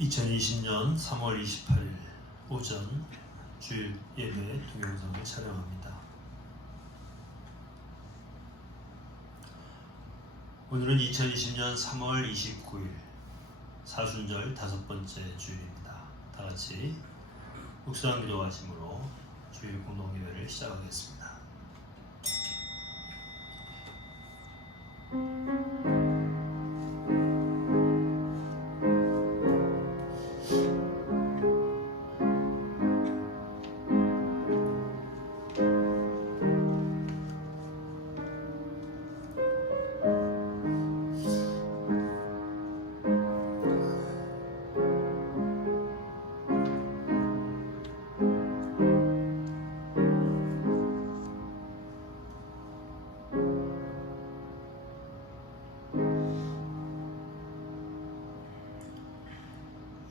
2020년 3월 28일 오전 주일 예배 동영상을 촬영합니다. 오늘은 2020년 3월 29일 사순절 5번째 주일입니다. 다같이 묵상 기도하심으로 주일 공동예배를 시작하겠습니다.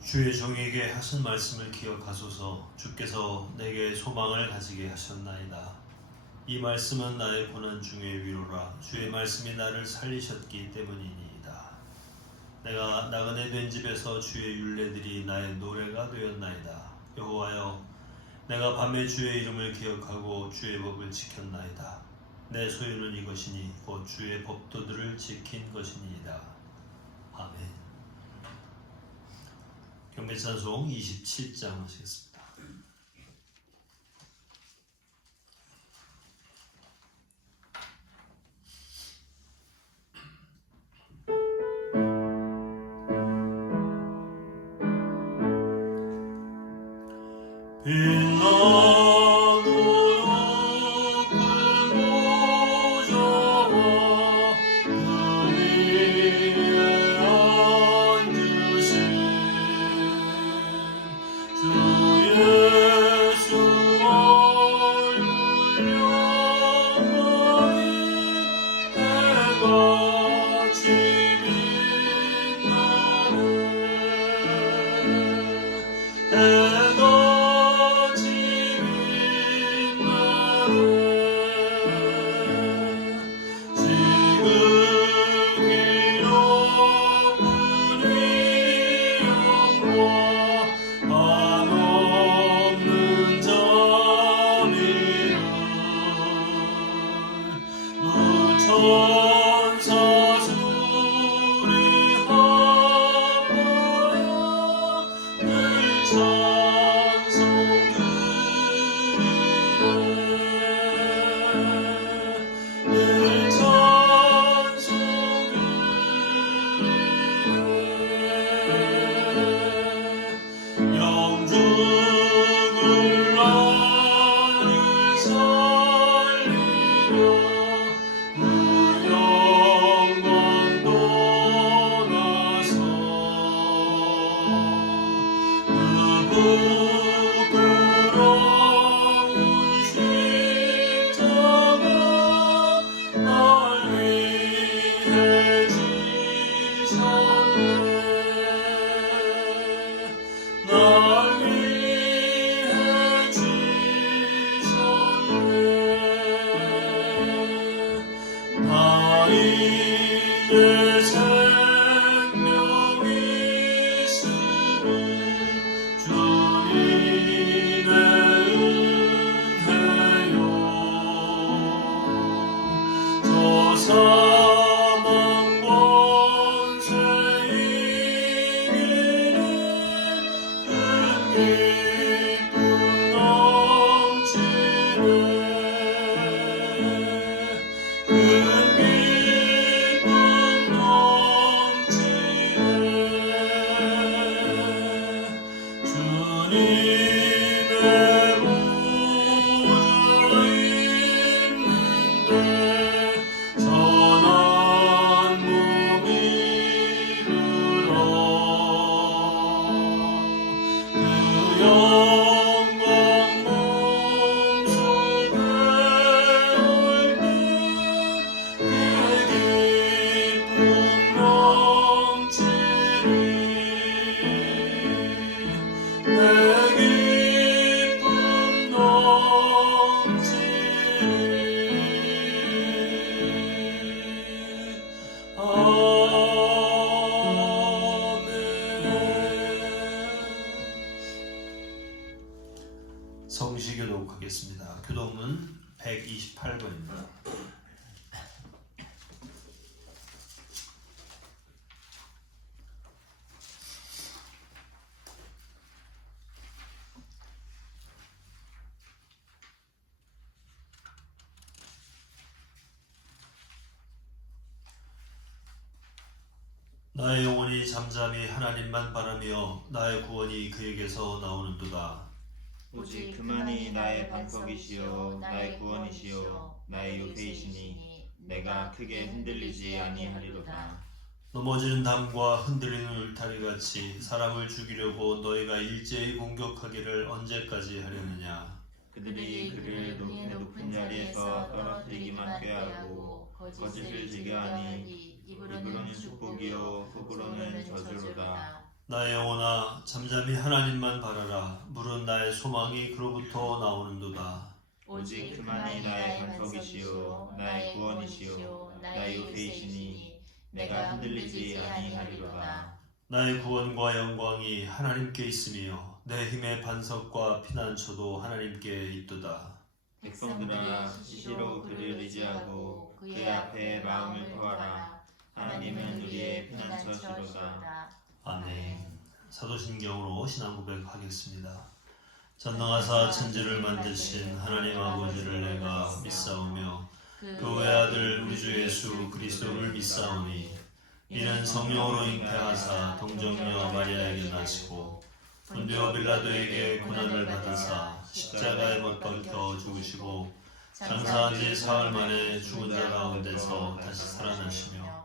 주의 종에게 하신 말씀을 기억하소서. 주께서 내게 소망을 가지게 하셨나이다. 이 말씀은 나의 고난 중의 위로라. 주의 말씀이 나를 살리셨기 때문이니이다. 내가 나그네 된 집에서 주의 율례들이 나의 노래가 되었나이다. 여호와여, 내가 밤에 주의 이름을 기억하고 주의 법을 지켰나이다. 내 소유는 이것이니 곧 주의 법도들을 지킨 것이니이다. 아멘. 경배찬송 27장 하시겠습니다. 성시교독하겠습니다. 교독문 128번입니다. 나의 영혼이 잠잠히 하나님만 바라며 나의 구원이 그에게서 나오는도다. 오직 그만이 나의 반석이시요 나의 구원이시요 나의 요새이시니 내가 크게 흔들리지 아니하리로다. 넘어지는 담과 흔들리는 울타리같이 사람을 죽이려고 너희가 일제히 공격하기를 언제까지 하려느냐. 그들이 그를 높은 자리에서 떨어뜨리기만 꾀하고 거짓을 즐겨하니 입으로는 축복이요 속으로는 저주로다. 나의 영혼아 잠잠히 하나님만 바라라. 물은 나의 소망이 그로부터 나오는도다. 오직 그만이 나의 반석이시요 나의 구원이시요 나의 요새이시니 내가 흔들리지 아니하리로다. 나의 구원과 영광이 하나님께 있으며 내 힘의 반석과 피난처도 하나님께 있도다. 백성들아 시시로 그를 의지하고 그의 앞에 마음을 토하라. 하나님은 우리의 피난처시로다. 아멘. 사도신경으로 신앙 고백하겠습니다. 전능하사 천지를 만드신 하나님 아버지를 내가 믿사오며 그 외아들 우리 주 예수 그리스도를 믿사오니 이는 성령으로 잉태하사 동정녀 마리아에게 나시고 본디오 빌라도에게 고난을 받으사 십자가에 못 박혀 죽으시고 장사한 지 사흘 만에 죽은 자 가운데서 다시 살아나시며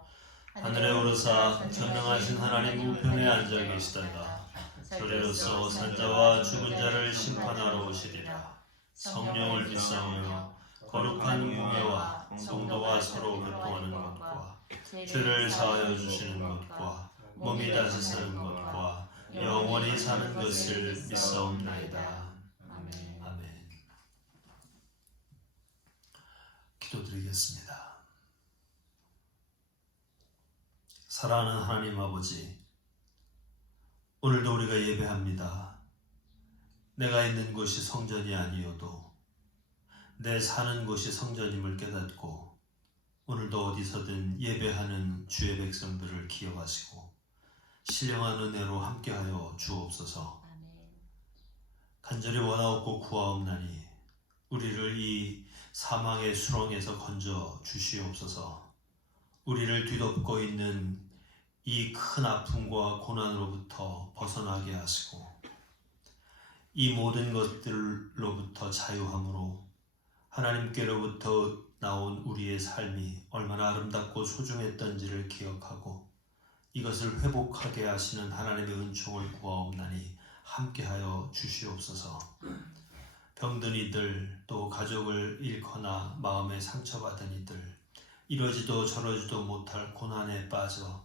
하늘에 오르사 전능하신 하나님 우편에 앉아 계시다가 저리로서 산자와 죽은 자를 심판하러 오시리라. 성령을 믿사오며 거룩한 공예와 성도가 서로 교통하는 것과 죄를 사하여 주시는 것과 몸이 다시 사는 것과 영원히 사는 것을 믿사옵나이다. 아멘. 기도드리겠습니다. 사랑하는 하나님 아버지, 오늘도 우리가 예배합니다. 내가 있는 곳이 성전이 아니어도 내 사는 곳이 성전임을 깨닫고 오늘도 어디서든 예배하는 주의 백성들을 기억하시고 신령한 은혜로 함께하여 주옵소서. 간절히 원하옵고 구하옵나니 우리를 이 사망의 수렁에서 건져 주시옵소서. 우리를 뒤덮고 있는 이 큰 아픔과 고난으로부터 벗어나게 하시고 이 모든 것들로부터 자유함으로 하나님께로부터 나온 우리의 삶이 얼마나 아름답고 소중했던지를 기억하고 이것을 회복하게 하시는 하나님의 은총을 구하옵나니 함께하여 주시옵소서. 병든 이들, 또 가족을 잃거나 마음에 상처받은 이들, 이러지도 저러지도 못할 고난에 빠져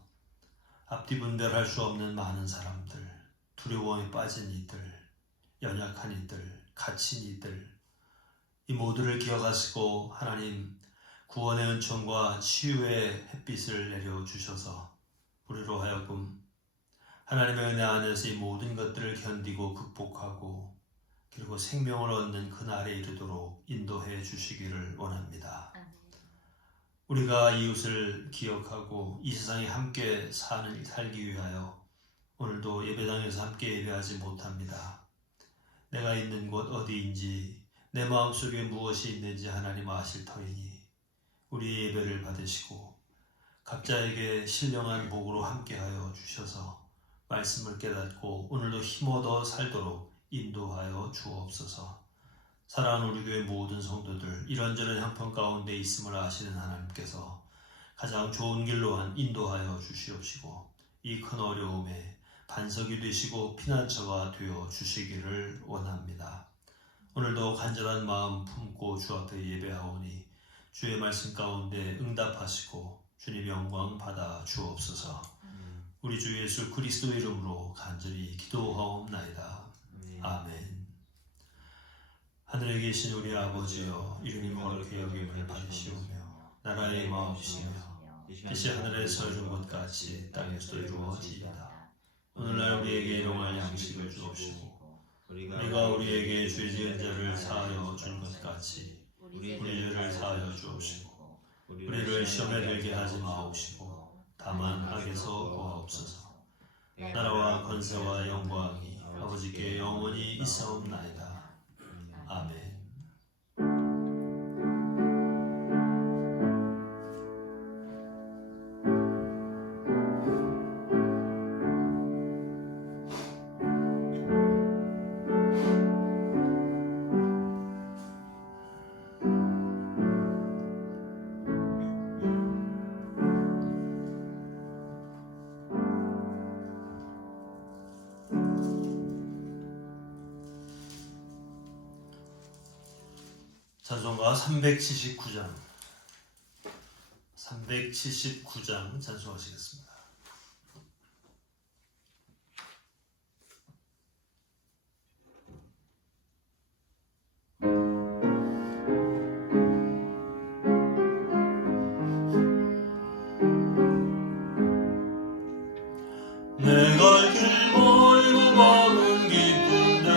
앞뒤 분별할 수 없는 많은 사람들, 두려움에 빠진 이들, 연약한 이들, 갇힌 이들, 이 모두를 기억하시고 하나님 구원의 은총과 치유의 햇빛을 내려주셔서 우리로 하여금 하나님의 은혜 안에서 이 모든 것들을 견디고 극복하고 그리고 생명을 얻는 그날에 이르도록 인도해 주시기를 원합니다. 우리가 이웃을 기억하고 이 세상에 함께 살기 위하여 오늘도 예배당에서 함께 예배하지 못합니다. 내가 있는 곳 어디인지 내 마음속에 무엇이 있는지 하나님 아실 터이니 우리 예배를 받으시고 각자에게 신령한 복으로 함께하여 주셔서 말씀을 깨닫고 오늘도 힘얻어 살도록 인도하여 주옵소서. 사랑하는 우리 교회 모든 성도들, 이런저런 형편 가운데 있음을 아시는 하나님께서 가장 좋은 길로 인도하여 주시옵시고 이 큰 어려움에 반석이 되시고 피난처가 되어 주시기를 원합니다. 오늘도 간절한 마음 품고 주 앞에 예배하오니 주의 말씀 가운데 응답하시고 주님 영광 받아 주옵소서. 우리 주 예수 그리스도 이름으로 간절히 기도하옵나이다. 아멘. 하늘에 계신 우리 아버지여, 이름이 거룩히 여김을 받으시오며 나라의 마옵시며 뜻이 하늘에서 이룬 것 같이 땅에서도 이루어지이다. 오늘날 우리에게 일용할 양식을 주옵시고 우리가 우리에게 죄 지은 자를 사하여 준 것 같이 우리 죄를 사하여 주옵시고 우리를 시험에 들게 하지 마옵시고 다만 악에서 구하옵소서. 나라와 권세와 영광이 아버지께 영원히 있사옵나이다. 아멘. 찬송가 379장 찬송하시겠습니다. 내가 길 멀고 밤은 깊은데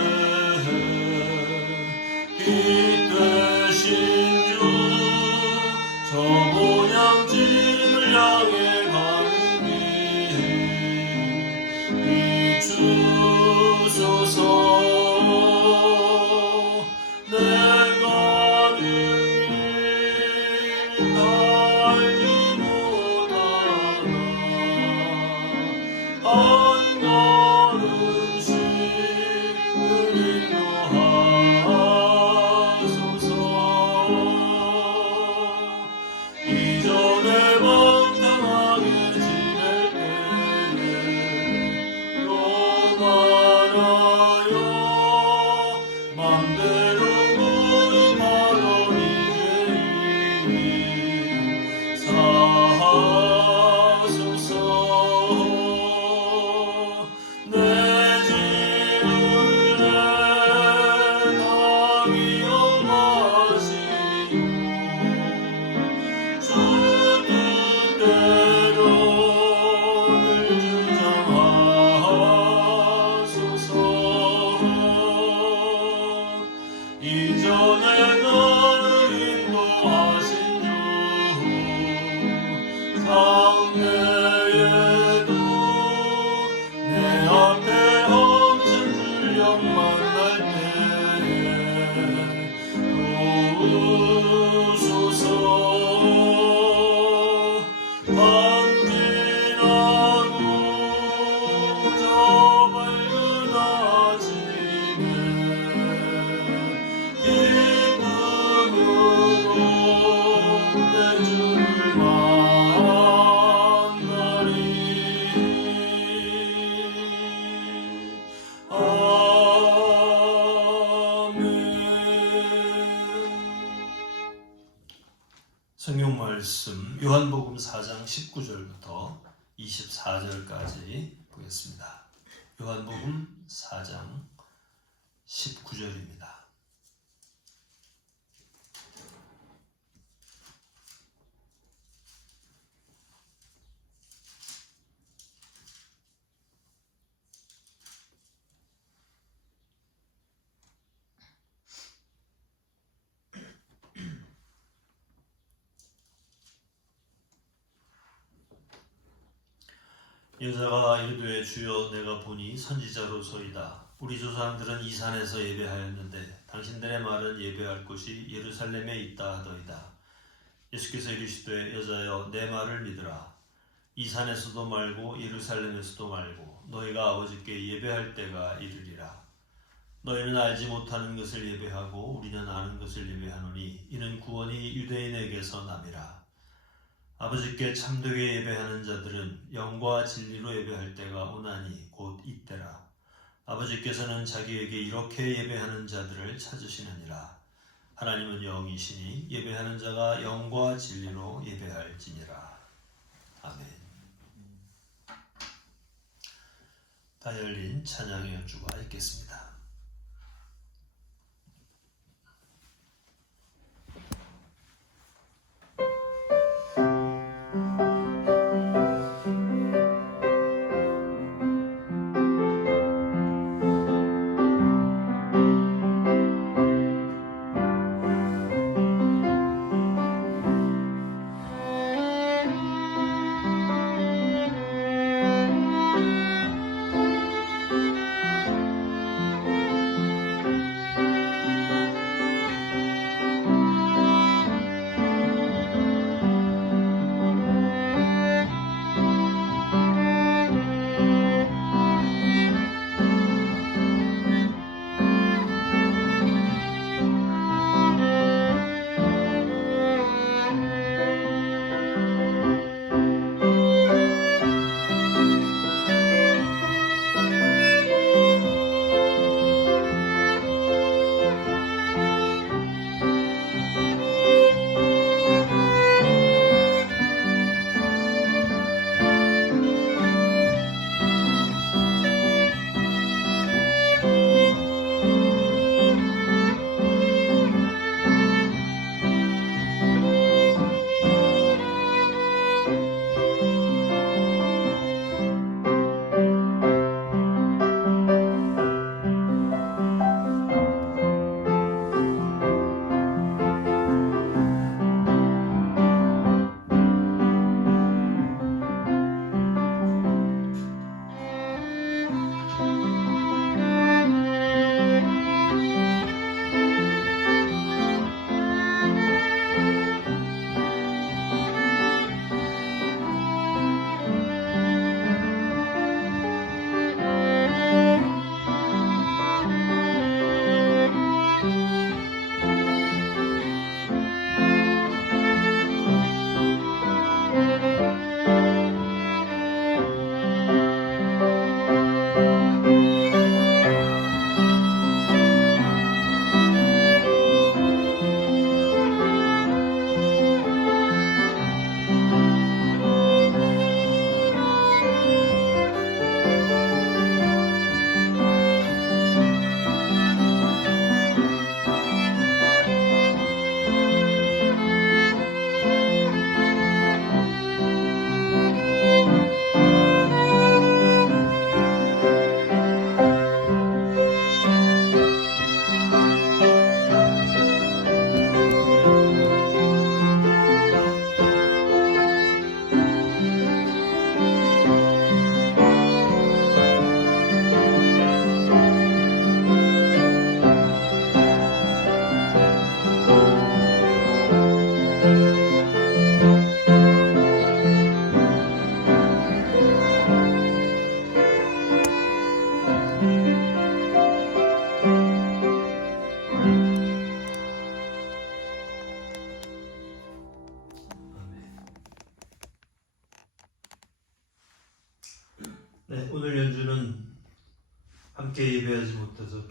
빛 되신 주 저 모양집을 향해 가는 길 비추소서. 내가 늘 알지 못하나 한 걸음씩 인도하소서. 이전에 방탕하게 지낼 때에 요만하여 맘대로 구입하던 이제는 사하소서. 내 짐을 다 기억하시고 주 뜻대로 늘 주장하소서. 이전에 나를 인도하신 주 장래에도 내 앞에 험찬 줄령 만날 때에 도우소서. 간지나고 저 밝은 아침에 기쁨으로 내 주를 만나리. 아멘. 성경 말씀 요한복음 4장 19절부터 24절까지 보겠습니다. 요한복음 4장 19절입니다. 여자가 이르되 주여 내가 보니 선지자로소이다. 우리 조상들은 이 산에서 예배하였는데 당신들의 말은 예배할 곳이 예루살렘에 있다 하더이다. 예수께서 이르시되 여자여 내 말을 믿으라. 이 산에서도 말고 예루살렘에서도 말고 너희가 아버지께 예배할 때가 이르리라. 너희는 알지 못하는 것을 예배하고 우리는 아는 것을 예배하노니 이는 구원이 유대인에게서 남이라. 아버지께 참되게 예배하는 자들은 영과 진리로 예배할 때가 오나니 곧 이때라. 아버지께서는 자기에게 이렇게 예배하는 자들을 찾으시느니라. 하나님은 영이시니 예배하는 자가 영과 진리로 예배할지니라. 아멘. 다 열린 찬양의 연주가 있겠습니다.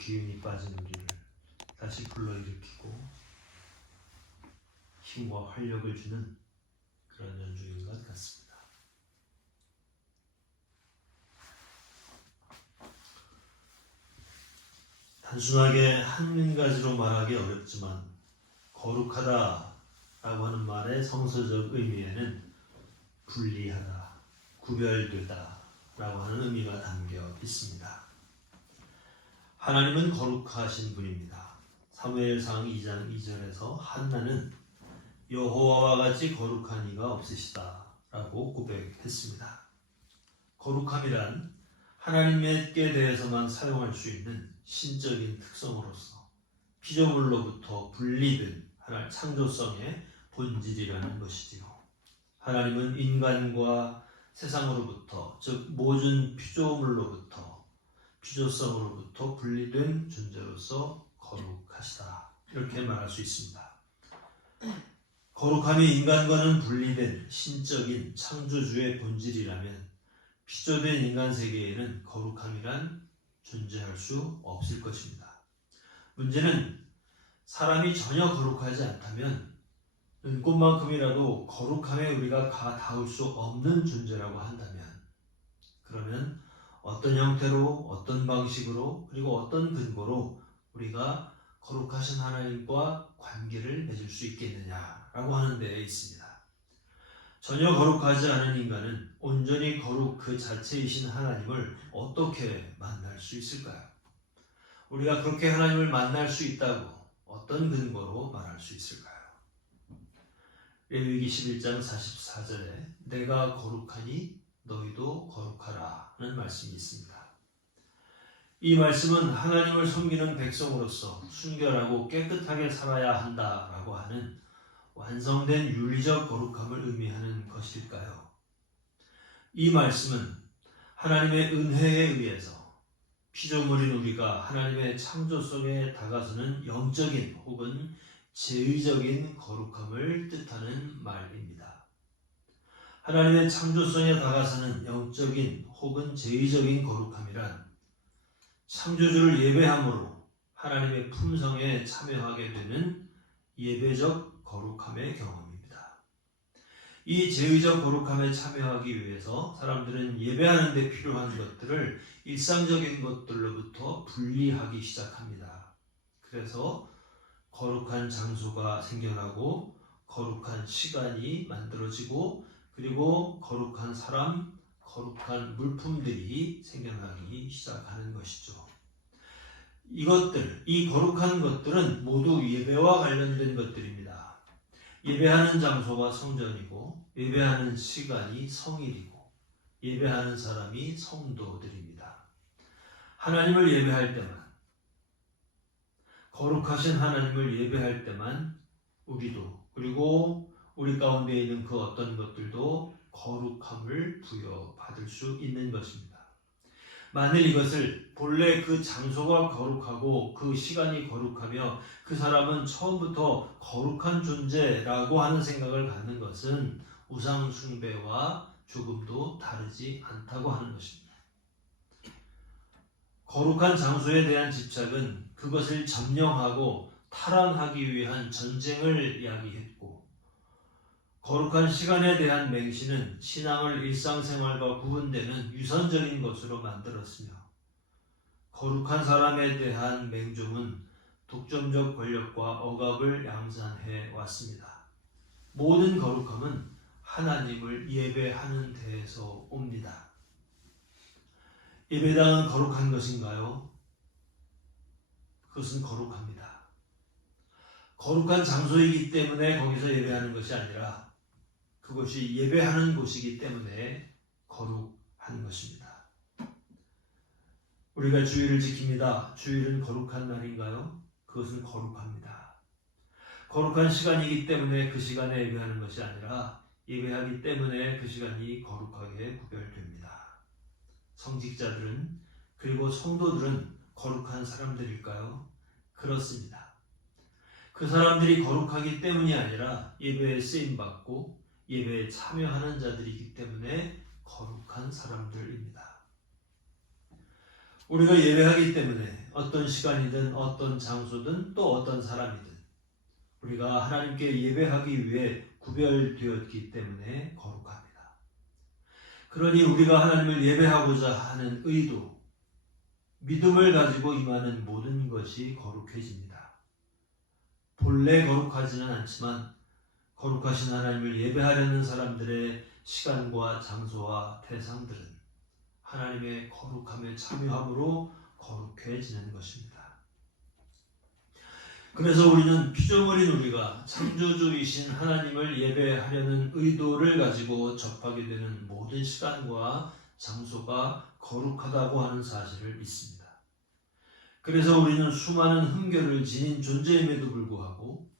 기운이 빠진 우리를 다시 불러일으키고 힘과 활력을 주는 그런 연주인 것 같습니다. 단순하게 한 가지로 말하기 어렵지만 거룩하다 라고 하는 말의 성서적 의미에는 분리하다, 구별되다 라고 하는 의미가 담겨 있습니다. 하나님은 거룩하신 분입니다. 사무엘상 2장 2절에서 한나는 여호와와 같이 거룩한 이가 없으시다 라고 고백했습니다. 거룩함이란 하나님께 대해서만 사용할 수 있는 신적인 특성으로서 피조물로부터 분리된 하나님 창조성의 본질이라는 것이지요. 하나님은 인간과 세상으로부터, 즉 모든 피조물로부터, 피조성으로부터 분리된 존재로서 거룩하시다 이렇게 말할 수 있습니다. 거룩함이 인간과는 분리된 신적인 창조주의 본질이라면 피조된 인간 세계에는 거룩함이란 존재할 수 없을 것입니다. 문제는 사람이 전혀 거룩하지 않다면 눈꽃만큼이라도 거룩함에 우리가 닿을 수 없는 존재라고 한다면 그러면 어떤 형태로 어떤 방식으로 그리고 어떤 근거로 우리가 거룩하신 하나님과 관계를 맺을 수 있겠느냐라고 하는 데에 있습니다. 전혀 거룩하지 않은 인간은 온전히 거룩 그 자체이신 하나님을 어떻게 만날 수 있을까요? 우리가 그렇게 하나님을 만날 수 있다고 어떤 근거로 말할 수 있을까요? 레위기 11장 44절에 내가 거룩하니 너희도 거룩하라 하는 말씀이 있습니다. 이 말씀은 하나님을 섬기는 백성으로서 순결하고 깨끗하게 살아야 한다라고 하는 완성된 윤리적 거룩함을 의미하는 것일까요? 이 말씀은 하나님의 은혜에 의해서 피조물인 우리가 하나님의 창조성에 다가서는 영적인 혹은 제의적인 거룩함을 뜻하는 말입니다. 하나님의 창조성에 다가서는 영적인 혹은 제의적인 거룩함이란 창조주를 예배함으로 하나님의 품성에 참여하게 되는 예배적 거룩함의 경험입니다. 이 제의적 거룩함에 참여하기 위해서 사람들은 예배하는 데 필요한 것들을 일상적인 것들로부터 분리하기 시작합니다. 그래서 거룩한 장소가 생겨나고 거룩한 시간이 만들어지고 그리고 거룩한 사람, 거룩한 물품들이 생겨나기 시작하는 것이죠. 이 거룩한 것들은 모두 예배와 관련된 것들입니다. 예배하는 장소가 성전이고 예배하는 시간이 성일이고 예배하는 사람이 성도들입니다. 하나님을 예배할 때만, 거룩하신 하나님을 예배할 때만 우리도 그리고 우리 가운데 있는 그 어떤 것들도 거룩함을 부여받을 수 있는 것입니다. 만일 이것을 본래 그 장소가 거룩하고 그 시간이 거룩하며 그 사람은 처음부터 거룩한 존재라고 하는 생각을 갖는 것은 우상 숭배와 조금도 다르지 않다고 하는 것입니다. 거룩한 장소에 대한 집착은 그것을 점령하고 탈환하기 위한 전쟁을 이야기했고 거룩한 시간에 대한 맹신은 신앙을 일상생활과 구분되는 유선적인 것으로 만들었으며 거룩한 사람에 대한 맹종은 독점적 권력과 억압을 양산해 왔습니다. 모든 거룩함은 하나님을 예배하는 데에서 옵니다. 예배당은 거룩한 것인가요? 그것은 거룩합니다. 거룩한 장소이기 때문에 거기서 예배하는 것이 아니라 그것이 예배하는 곳이기 때문에 거룩한 것입니다. 우리가 주일을 지킵니다. 주일은 거룩한 날인가요? 그것은 거룩합니다. 거룩한 시간이기 때문에 그 시간에 예배하는 것이 아니라 예배하기 때문에 그 시간이 거룩하게 구별됩니다. 성직자들은 그리고 성도들은 거룩한 사람들일까요? 그렇습니다. 그 사람들이 거룩하기 때문이 아니라 예배에 쓰임받고 예배에 참여하는 자들이기 때문에 거룩한 사람들입니다. 우리가 예배하기 때문에 어떤 시간이든 어떤 장소든 또 어떤 사람이든 우리가 하나님께 예배하기 위해 구별되었기 때문에 거룩합니다. 그러니 우리가 하나님을 예배하고자 하는 의도, 믿음을 가지고 임하는 모든 것이 거룩해집니다. 본래 거룩하지는 않지만 거룩하신 하나님을 예배하려는 사람들의 시간과 장소와 대상들은 하나님의 거룩함에 참여함으로 거룩해지는 것입니다. 그래서 우리는 피조물인 우리가 창조주이신 하나님을 예배하려는 의도를 가지고 접하게 되는 모든 시간과 장소가 거룩하다고 하는 사실을 믿습니다. 그래서 우리는 수많은 흠결을 지닌 존재임에도 불구하고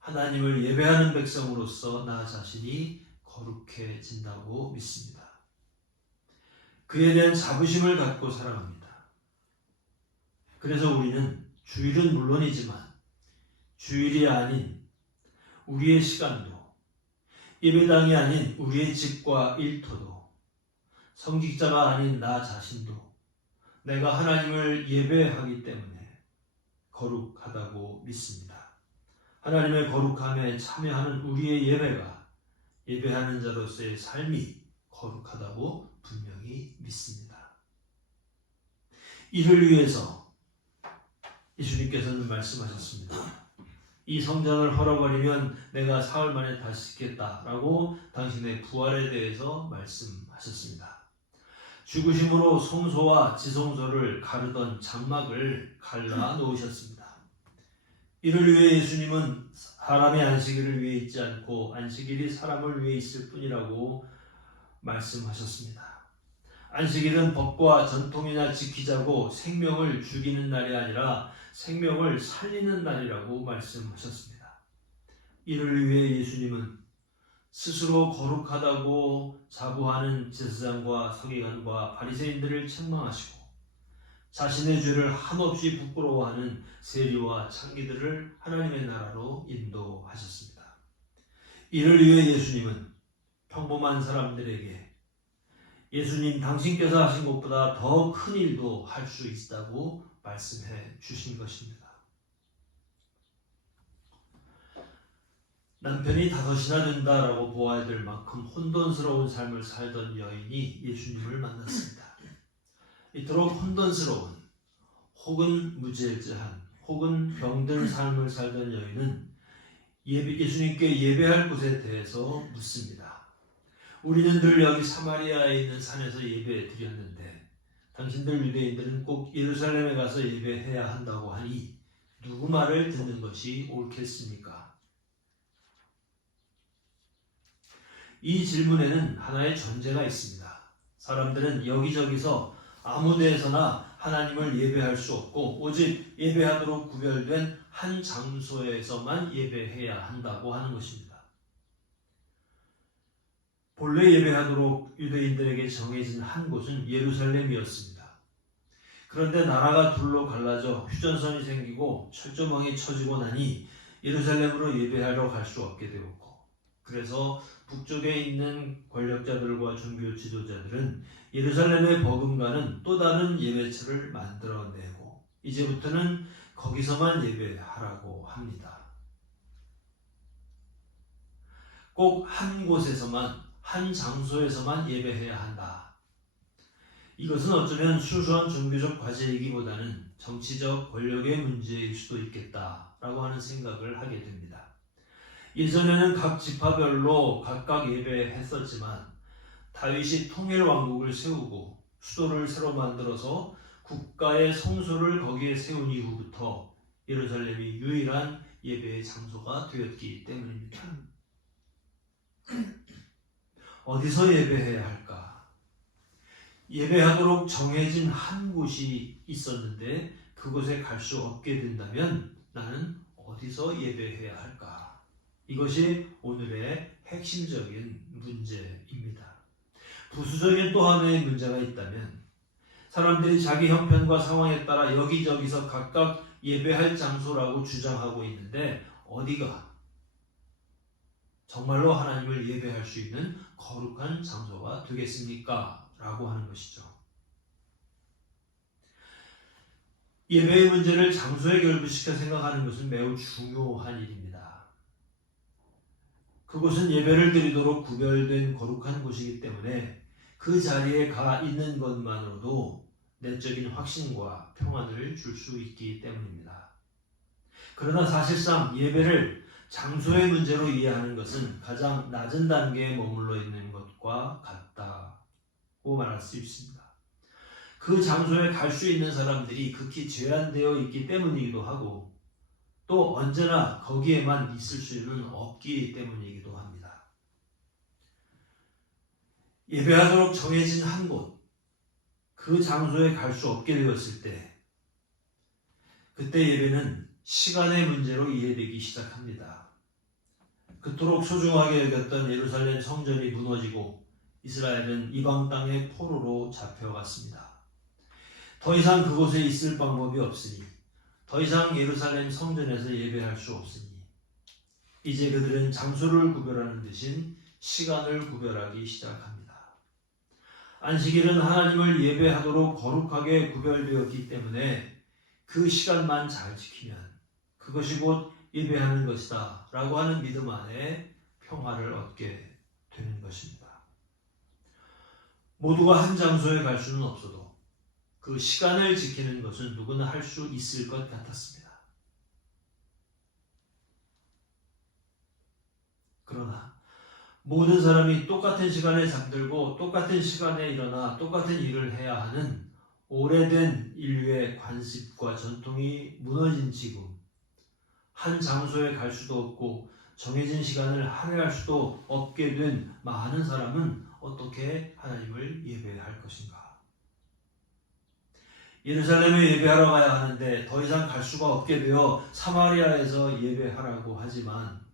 하나님을 예배하는 백성으로서 나 자신이 거룩해진다고 믿습니다. 그에 대한 자부심을 갖고 살아갑니다. 그래서 우리는 주일은 물론이지만 주일이 아닌 우리의 시간도, 예배당이 아닌 우리의 집과 일터도, 성직자가 아닌 나 자신도 내가 하나님을 예배하기 때문에 거룩하다고 믿습니다. 하나님의 거룩함에 참여하는 우리의 예배가 예배하는 자로서의 삶이 거룩하다고 분명히 믿습니다. 이를 위해서 예수님께서는 말씀하셨습니다. 이 성전을 헐어버리면 내가 사흘 만에 다시 짓겠다라고 당신의 부활에 대해서 말씀하셨습니다. 죽으심으로 성소와 지성소를 가르던 장막을 갈라 놓으셨습니다. 이를 위해 예수님은 사람의 안식일을 위해 있지 않고 안식일이 사람을 위해 있을 뿐이라고 말씀하셨습니다. 안식일은 법과 전통이나 지키자고 생명을 죽이는 날이 아니라 생명을 살리는 날이라고 말씀하셨습니다. 이를 위해 예수님은 스스로 거룩하다고 자부하는 제사장과 서기관과 바리새인들을 책망하시고 자신의 죄를 한없이 부끄러워하는 세리와 창기들을 하나님의 나라로 인도하셨습니다. 이를 위해 예수님은 평범한 사람들에게 예수님 당신께서 하신 것보다 더 큰 일도 할 수 있다고 말씀해 주신 것입니다. 남편이 5이나 된다라고 보아야 될 만큼 혼돈스러운 삶을 살던 여인이 예수님을 만났습니다. 이토록 혼돈스러운 혹은 무질서한 혹은 병든 삶을 살던 여인은 예수님께 예배할 곳에 대해서 묻습니다. 우리는 늘 여기 사마리아에 있는 산에서 예배 드렸는데 당신들 유대인들은 꼭 예루살렘에 가서 예배해야 한다고 하니 누구 말을 듣는 것이 옳겠습니까? 이 질문에는 하나의 전제가 있습니다. 사람들은 여기저기서 아무 데에서나 하나님을 예배할 수 없고 오직 예배하도록 구별된 한 장소에서만 예배해야 한다고 하는 것입니다. 본래 예배하도록 유대인들에게 정해진 한 곳은 예루살렘이었습니다. 그런데 나라가 둘로 갈라져 휴전선이 생기고 철조망이 쳐지고 나니 예루살렘으로 예배하러 갈 수 없게 되었고, 그래서 북쪽에 있는 권력자들과 종교 지도자들은 예루살렘에 버금가는 또 다른 예배처를 만들어내고 이제부터는 거기서만 예배하라고 합니다. 꼭 한 곳에서만, 한 장소에서만 예배해야 한다. 이것은 어쩌면 순수한 종교적 과제이기보다는 정치적 권력의 문제일 수도 있겠다라고 하는 생각을 하게 됩니다. 예전에는 각 지파별로 각각 예배했었지만 다윗이 통일왕국을 세우고 수도를 새로 만들어서 국가의 성소를 거기에 세운 이후부터 예루살렘이 유일한 예배의 장소가 되었기 때문입니다. 어디서 예배해야 할까? 예배하도록 정해진 한 곳이 있었는데 그곳에 갈 수 없게 된다면 나는 어디서 예배해야 할까? 이것이 오늘의 핵심적인 문제입니다. 부수적인 또 하나의 문제가 있다면 사람들이 자기 형편과 상황에 따라 여기저기서 각각 예배할 장소라고 주장하고 있는데 어디가 정말로 하나님을 예배할 수 있는 거룩한 장소가 되겠습니까? 라고 하는 것이죠. 예배의 문제를 장소에 결부시켜 생각하는 것은 매우 중요한 일입니다. 그곳은 예배를 드리도록 구별된 거룩한 곳이기 때문에 그 자리에 가 있는 것만으로도 내적인 확신과 평안을 줄 수 있기 때문입니다. 그러나 사실상 예배를 장소의 문제로 이해하는 것은 가장 낮은 단계에 머물러 있는 것과 같다고 말할 수 있습니다. 그 장소에 갈 수 있는 사람들이 극히 제한되어 있기 때문이기도 하고 또 언제나 거기에만 있을 수는 없기 때문이기도 합니다. 예배하도록 정해진 한 곳, 그 장소에 갈 수 없게 되었을 때 그때 예배는 시간의 문제로 이해되기 시작합니다. 그토록 소중하게 여겼던 예루살렘 성전이 무너지고 이스라엘은 이방 땅의 포로로 잡혀갔습니다. 더 이상 그곳에 있을 방법이 없으니 더 이상 예루살렘 성전에서 예배할 수 없으니 이제 그들은 장소를 구별하는 대신 시간을 구별하기 시작합니다. 안식일은 하나님을 예배하도록 거룩하게 구별되었기 때문에 그 시간만 잘 지키면 그것이 곧 예배하는 것이다 라고 하는 믿음 안에 평화를 얻게 되는 것입니다. 모두가 한 장소에 갈 수는 없어도 그 시간을 지키는 것은 누구나 할 수 있을 것 같았습니다. 그러나 모든 사람이 똑같은 시간에 잠들고 똑같은 시간에 일어나 똑같은 일을 해야 하는 오래된 인류의 관습과 전통이 무너진 지금 한 장소에 갈 수도 없고 정해진 시간을 할애할 수도 없게 된 많은 사람은 어떻게 하나님을 예배할 것인가? 예루살렘에 예배하러 가야 하는데 더 이상 갈 수가 없게 되어 사마리아에서 예배하라고 하지만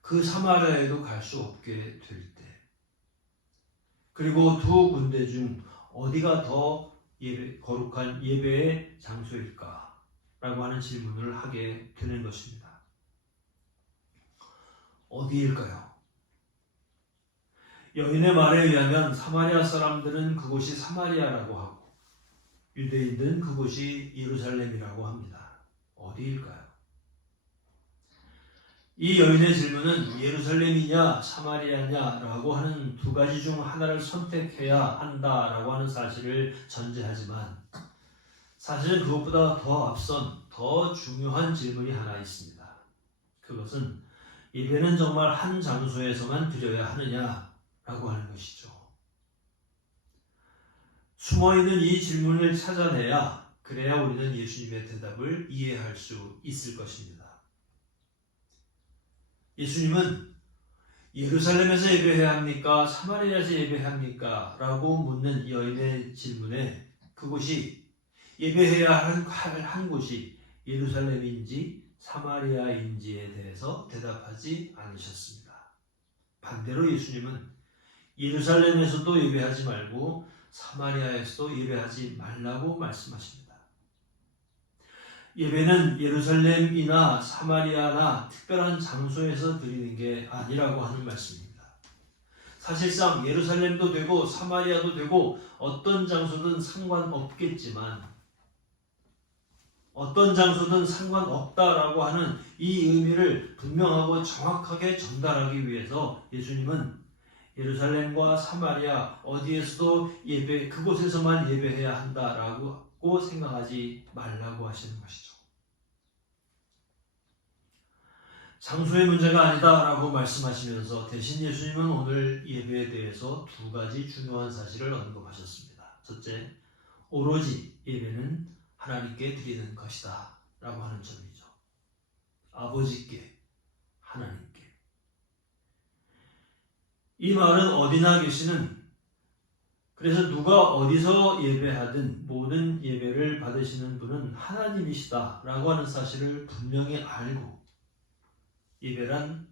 그 사마리아에도 갈 수 없게 될 때, 그리고 두 군데 중 어디가 더 거룩한 예배의 장소일까? 라고 하는 질문을 하게 되는 것입니다. 어디일까요? 여인의 말에 의하면 사마리아 사람들은 그곳이 사마리아라고 하고 유대인들은 그곳이 예루살렘이라고 합니다. 어디일까요? 이 여인의 질문은 예루살렘이냐 사마리아냐라고 하는 두 가지 중 하나를 선택해야 한다라고 하는 사실을 전제하지만 사실은 그것보다 더 앞선 더 중요한 질문이 하나 있습니다. 그것은 예배는 정말 한 장소에서만 드려야 하느냐라고 하는 것이죠. 숨어있는 이 질문을 찾아내야 그래야 우리는 예수님의 대답을 이해할 수 있을 것입니다. 예수님은 예루살렘에서 예배해야 합니까? 사마리아에서 예배해야 합니까? 라고 묻는 여인의 질문에 그곳이 예배해야 한 곳이 예루살렘인지 사마리아인지에 대해서 대답하지 않으셨습니다. 반대로 예수님은 예루살렘에서도 예배하지 말고 사마리아에서도 예배하지 말라고 말씀하십니다. 예배는 예루살렘이나 사마리아나 특별한 장소에서 드리는 게 아니라고 하는 말씀입니다. 사실상 예루살렘도 되고 사마리아도 되고 어떤 장소든 상관없겠지만 어떤 장소든 상관없다라고 하는 이 의미를 분명하고 정확하게 전달하기 위해서 예수님은 예루살렘과 사마리아 어디에서도 그곳에서만 예배해야 한다라고 생각하지 말라고 하시는 것이죠. 장소의 문제가 아니다라고 말씀하시면서 대신 예수님은 오늘 예배에 대해서 두 가지 중요한 사실을 언급하셨습니다. 첫째, 오로지 예배는 하나님께 드리는 것이다 라고 하는 점이죠. 아버지께, 하나님께. 이 말은 어디나 계시는, 그래서 누가 어디서 예배하든 모든 예배를 받으시는 분은 하나님이시다 라고 하는 사실을 분명히 알고 예배란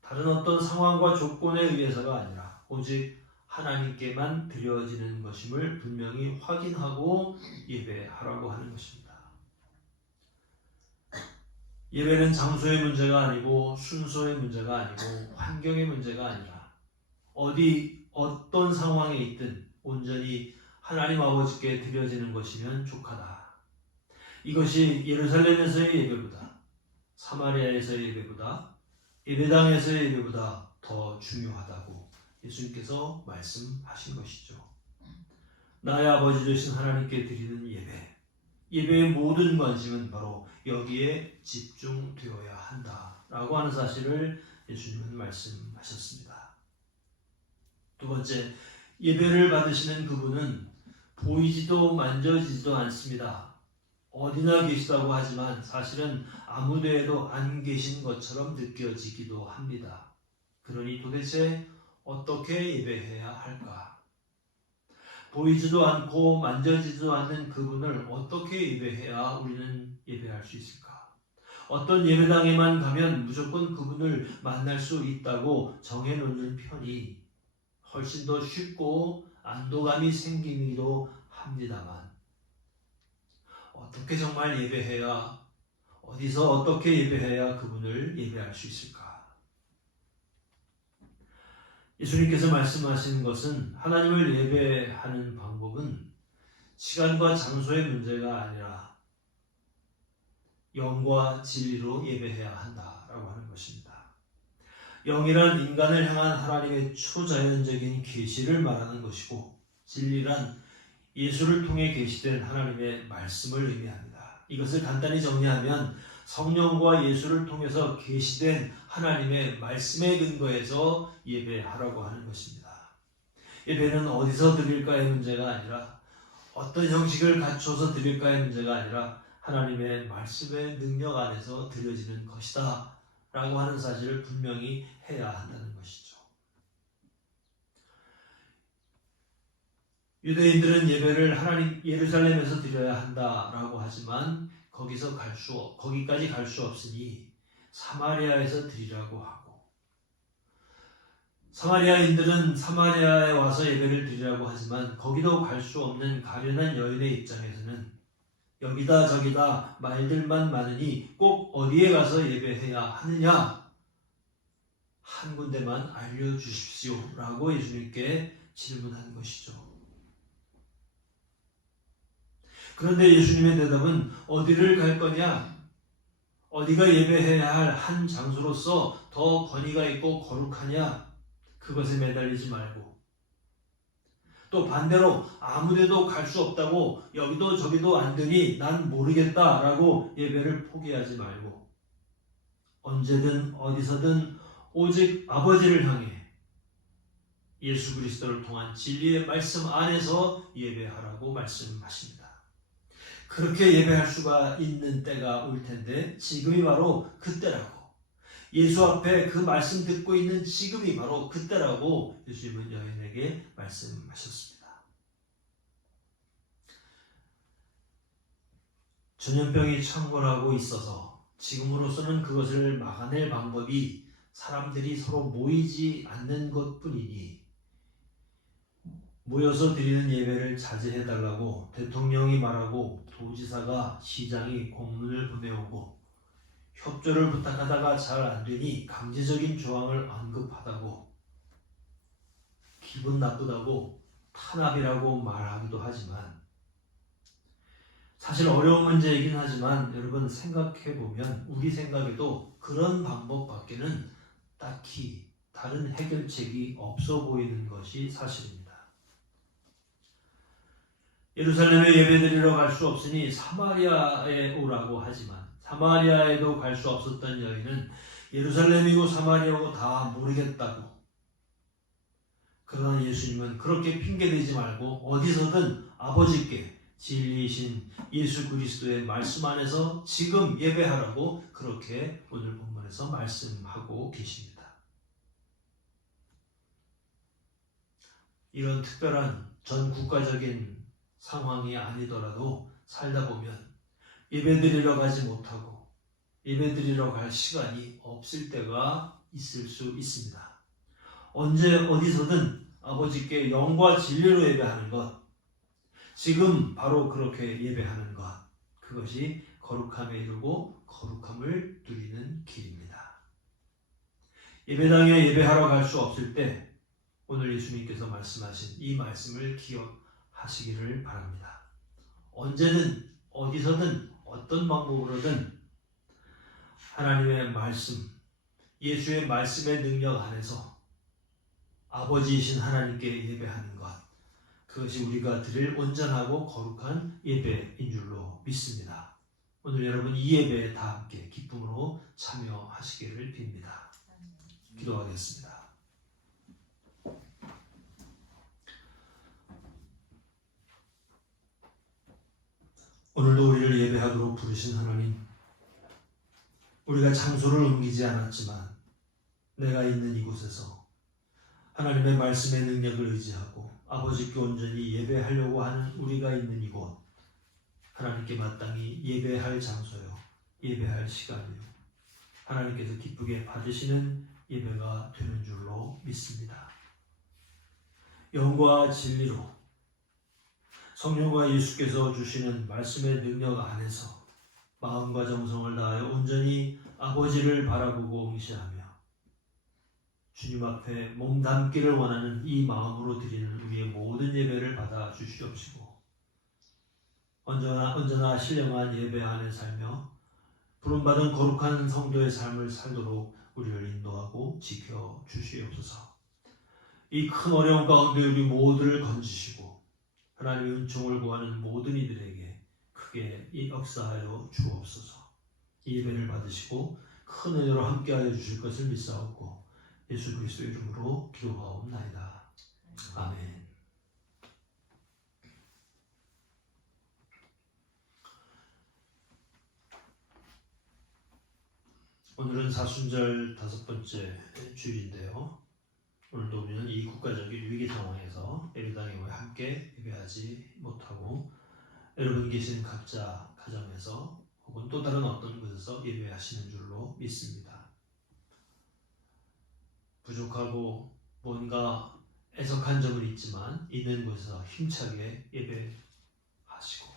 다른 어떤 상황과 조건에 의해서가 아니라 오직 하나님께만 드려지는 것임을 분명히 확인하고 예배하라고 하는 것입니다. 예배는 장소의 문제가 아니고 순서의 문제가 아니고 환경의 문제가 아니라 어떤 상황에 있든 온전히 하나님 아버지께 드려지는 것이면 족하다. 이것이 예루살렘에서의 예배보다, 사마리아에서의 예배보다, 예배당에서의 예배보다 더 중요하다고 예수님께서 말씀하신 것이죠. 나의 아버지 되신 하나님께 드리는 예배, 예배의 모든 관심은 바로 여기에 집중되어야 한다라고 하는 사실을 예수님은 말씀하셨습니다. 두 번째, 예배를 받으시는 그분은 보이지도 만져지지도 않습니다. 어디나 계시다고 하지만 사실은 아무 데에도 안 계신 것처럼 느껴지기도 합니다. 그러니 도대체 어떻게 예배해야 할까? 보이지도 않고 만져지지도 않는 그분을 어떻게 예배해야 우리는 예배할 수 있을까? 어떤 예배당에만 가면 무조건 그분을 만날 수 있다고 정해놓는 편이 훨씬 더 쉽고 안도감이 생기기도 합니다만, 어떻게 정말 예배해야, 어디서 어떻게 예배해야 그분을 예배할 수 있을까? 예수님께서 말씀하시는 것은 하나님을 예배하는 방법은 시간과 장소의 문제가 아니라 영과 진리로 예배해야 한다라고 하는 것입니다. 영이란 인간을 향한 하나님의 초자연적인 계시를 말하는 것이고, 진리란 예수를 통해 계시된 하나님의 말씀을 의미합니다. 이것을 간단히 정리하면 성령과 예수를 통해서 계시된 하나님의 말씀에 근거해서 예배하라고 하는 것입니다. 예배는 어디서 드릴까의 문제가 아니라, 어떤 형식을 갖춰서 드릴까의 문제가 아니라 하나님의 말씀의 능력 안에서 드려지는 것이다 라고 하는 사실을 분명히 해야 한다는 것이죠. 유대인들은 예배를 하나님 예루살렘에서 드려야 한다라고 하지만 거기까지 갈 수 없으니 사마리아에서 드리라고 하고, 사마리아인들은 사마리아에 와서 예배를 드리라고 하지만 거기도 갈 수 없는 가련한 여인의 입장에서는 여기다 저기다 말들만 많으니 꼭 어디에 가서 예배해야 하느냐? 한 군데만 알려주십시오 라고 예수님께 질문한 것이죠. 그런데 예수님의 대답은 어디를 갈 거냐? 어디가 예배해야 할 한 장소로서 더 권위가 있고 거룩하냐? 그것에 매달리지 말고, 또 반대로 아무데도 갈 수 없다고 여기도 저기도 안 되니 난 모르겠다라고 예배를 포기하지 말고, 언제든 어디서든 오직 아버지를 향해 예수 그리스도를 통한 진리의 말씀 안에서 예배하라고 말씀하십니다. 그렇게 예배할 수가 있는 때가 올 텐데 지금이 바로 그때라고, 예수 앞에 그 말씀 듣고 있는 지금이 바로 그때라고 예수님은 여인에게 말씀하셨습니다. 전염병이 창궐하고 있어서 지금으로서는 그것을 막아낼 방법이 사람들이 서로 모이지 않는 것뿐이니, 모여서 드리는 예배를 자제해달라고 대통령이 말하고 도지사가 시장이 공문을 보내오고 협조를 부탁하다가 잘 안되니 강제적인 조항을 언급하다고, 기분 나쁘다고 탄압이라고 말하기도 하지만, 사실 어려운 문제이긴 하지만 여러분 생각해보면 우리 생각에도 그런 방법밖에는 딱히 다른 해결책이 없어 보이는 것이 사실입니다. 예루살렘에 예배드리러 갈 수 없으니 사마리아에 오라고 하지만, 사마리아에도 갈 수 없었던 여인은 예루살렘이고 사마리아고 다 모르겠다고, 그러나 예수님은 그렇게 핑계대지 말고 어디서든 아버지께 진리이신 예수 그리스도의 말씀 안에서 지금 예배하라고 그렇게 오늘 본문에서 말씀하고 계십니다. 이런 특별한 전 국가적인 상황이 아니더라도 살다 보면 예배드리러 가지 못하고 예배드리러 갈 시간이 없을 때가 있을 수 있습니다. 언제 어디서든 아버지께 영과 진리로 예배하는 것, 지금 바로 그렇게 예배하는 것, 그것이 거룩함에 이르고 거룩함을 누리는 길입니다. 예배당에 예배하러 갈 수 없을 때 오늘 예수님께서 말씀하신 이 말씀을 기억하시기 하시기를 바랍니다. 언제든 어디서든 어떤 방법으로든 하나님의 말씀, 예수의 말씀의 능력 안에서 아버지이신 하나님께 예배하는 것, 그것이 우리가 드릴 온전하고 거룩한 예배인 줄로 믿습니다. 오늘 여러분 이 예배에 다 함께 기쁨으로 참여하시기를 빕니다. 기도하겠습니다. 오늘도 우리를 예배하도록 부르신 하나님, 우리가 장소를 옮기지 않았지만 내가 있는 이곳에서 하나님의 말씀의 능력을 의지하고 아버지께 온전히 예배하려고 하는 우리가 있는 이곳, 하나님께 마땅히 예배할 장소요, 예배할 시간이요, 하나님께서 기쁘게 받으시는 예배가 되는 줄로 믿습니다. 영과 진리로 성령과 예수께서 주시는 말씀의 능력 안에서 마음과 정성을 다하여 온전히 아버지를 바라보고 응시하며 주님 앞에 몸담기를 원하는 이 마음으로 드리는 우리의 모든 예배를 받아 주시옵시고, 언제나 신령한 예배 안에 살며 부름받은 거룩한 성도의 삶을 살도록 우리를 인도하고 지켜 주시옵소서. 이 큰 어려움 가운데 우리 모두를 건지시고 하나님의 은총을 구하는 모든 이들에게 크게 역사하여 주옵소서. 이 예배를 받으시고 큰 은혜로 함께하여 주실 것을 믿사옵고 예수 그리스도 이름으로 기도하옵나이다. 아멘. 오늘은 사순절 5번째 주일인데요. 오늘도 우리는 이 국가적인 위기 상황에서 예배당에 함께 예배하지 못하고 여러분 계신 각자 가정에서 혹은 또 다른 어떤 곳에서 예배하시는 줄로 믿습니다. 부족하고 뭔가 애석한 점은 있지만 있는 곳에서 힘차게 예배하시고,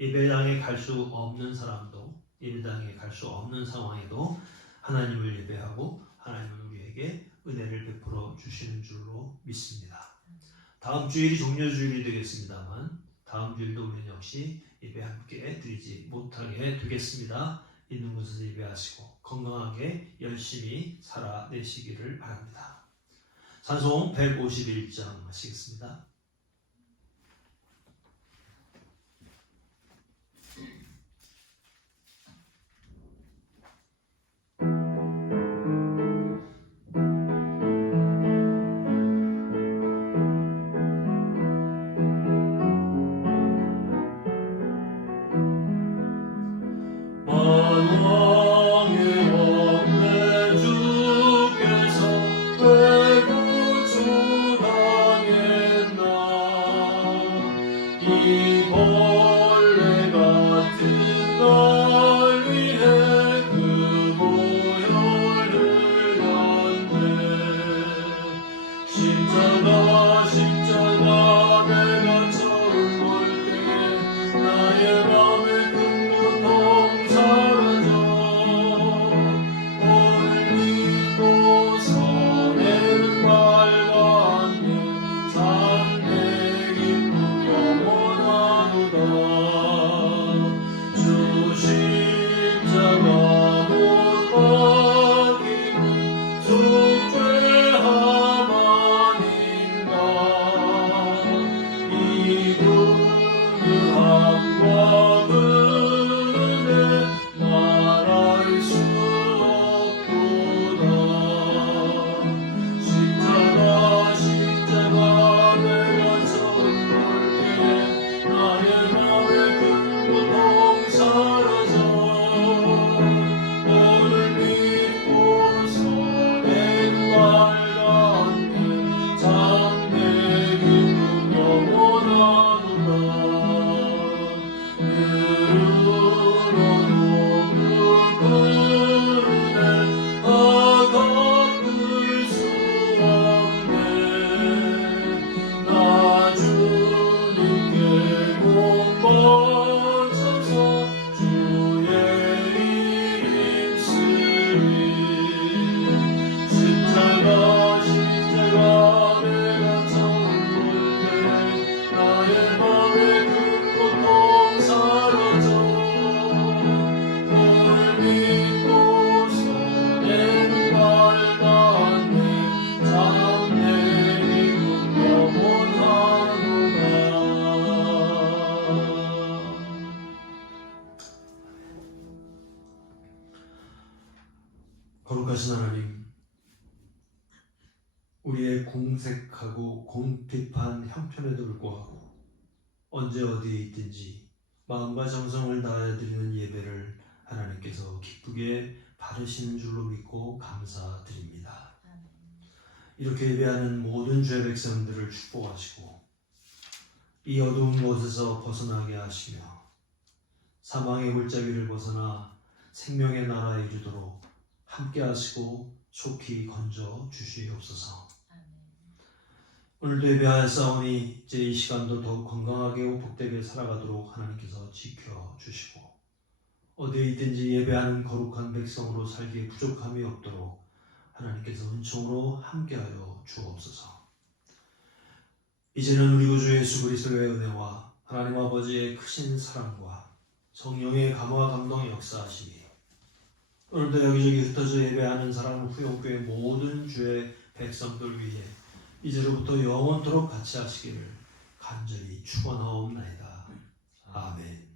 예배당에 갈 수 없는 사람도 예배당에 갈 수 없는 상황에도 하나님을 예배하고 하나님은 우리에게 은혜를 베풀어 주시는 줄로 믿습니다. 다음 주일이 종료주일이 되겠습니다만 다음 주일도 우리는 역시 예배 함께 드리지 못하게 되겠습니다. 있는 곳에서 예배하시고 건강하게 열심히 살아내시기를 바랍니다. 찬송 151장 하시겠습니다. 나의 맘의 큰 고통 사라져 거룩하신 하나님, 우리의 공색하고 공핍한 형편에도 불구하고 언제 어디에 있든지 마음과 정성을 다하여 드리는 예배를 하나님께서 기쁘게 받으시는 줄로 믿고 감사드립니다. 이렇게 예배하는 모든 주의 백성들을 축복하시고 이 어두운 곳에서 벗어나게 하시며 사망의 골짜기를 벗어나 생명의 나라에 이르도록 함께 하시고 속히 건져 주시옵소서. 오늘도 예배하였사오니 이제 이 시간도 더욱 건강하게 복되게 살아가도록 하나님께서 지켜주시고 어디에 있든지 예배하는 거룩한 백성으로 살기에 부족함이 없도록 하나님께서 은총으로 함께하여 주옵소서. 이제는 우리 구주 예수 그리스도의 은혜와 하나님 아버지의 크신 사랑과 성령의 감화와 감동의 역사하심이 오늘도 여기저기 흩어져 예배하는 사랑하는 후영교회 모든 주의 백성들 위해 이제로부터 영원토록 같이 하시기를 간절히 축원하옵나이다. 아멘.